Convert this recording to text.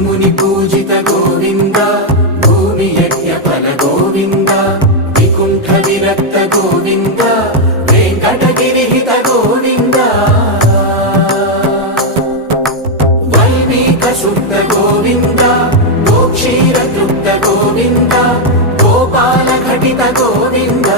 भृगुमुनि पूजित गोविन्द भूमि यज्ञ फल गोविन्द विकुण्ठ विरक्त गोविन्द वेङ्कटगिरिहित गोविन्द वल्मीक शुद्ध गोविन्द गोक्षीर तृप्त गोविन्द गोपाल घटित गोविन्द